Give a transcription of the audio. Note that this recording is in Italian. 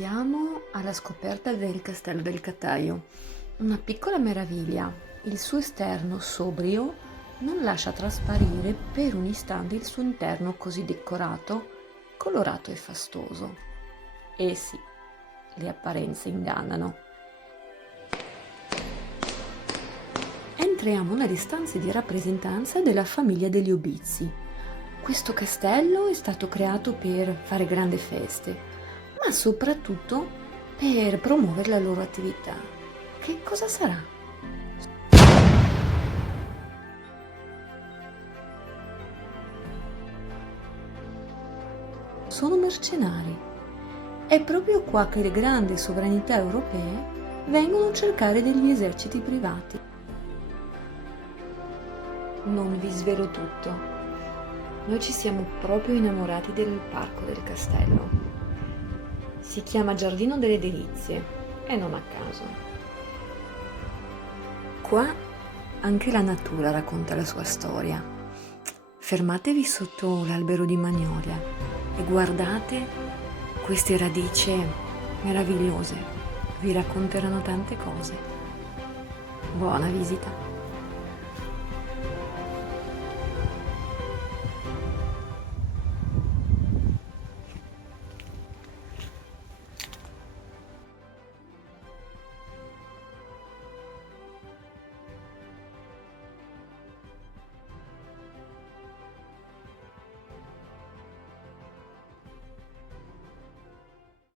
Partiamo alla scoperta del Castello del Cataio, una piccola meraviglia. Il suo esterno sobrio non lascia trasparire per un istante il suo interno così decorato, colorato e fastoso. E sì, le apparenze ingannano. Entriamo nelle stanze di rappresentanza della famiglia degli Obizi. Questo castello è stato creato per fare grandi feste, ma soprattutto per promuovere la loro attività. Che cosa sarà? Sono mercenari. È proprio qua che le grandi sovranità europee vengono a cercare degli eserciti privati. Non vi svelo tutto. Noi ci siamo proprio innamorati del parco del castello. Si chiama Giardino delle Delizie e non a caso. Qua anche la natura racconta la sua storia. Fermatevi sotto l'albero di magnolia e guardate queste radici meravigliose. Vi racconteranno tante cose. Buona visita!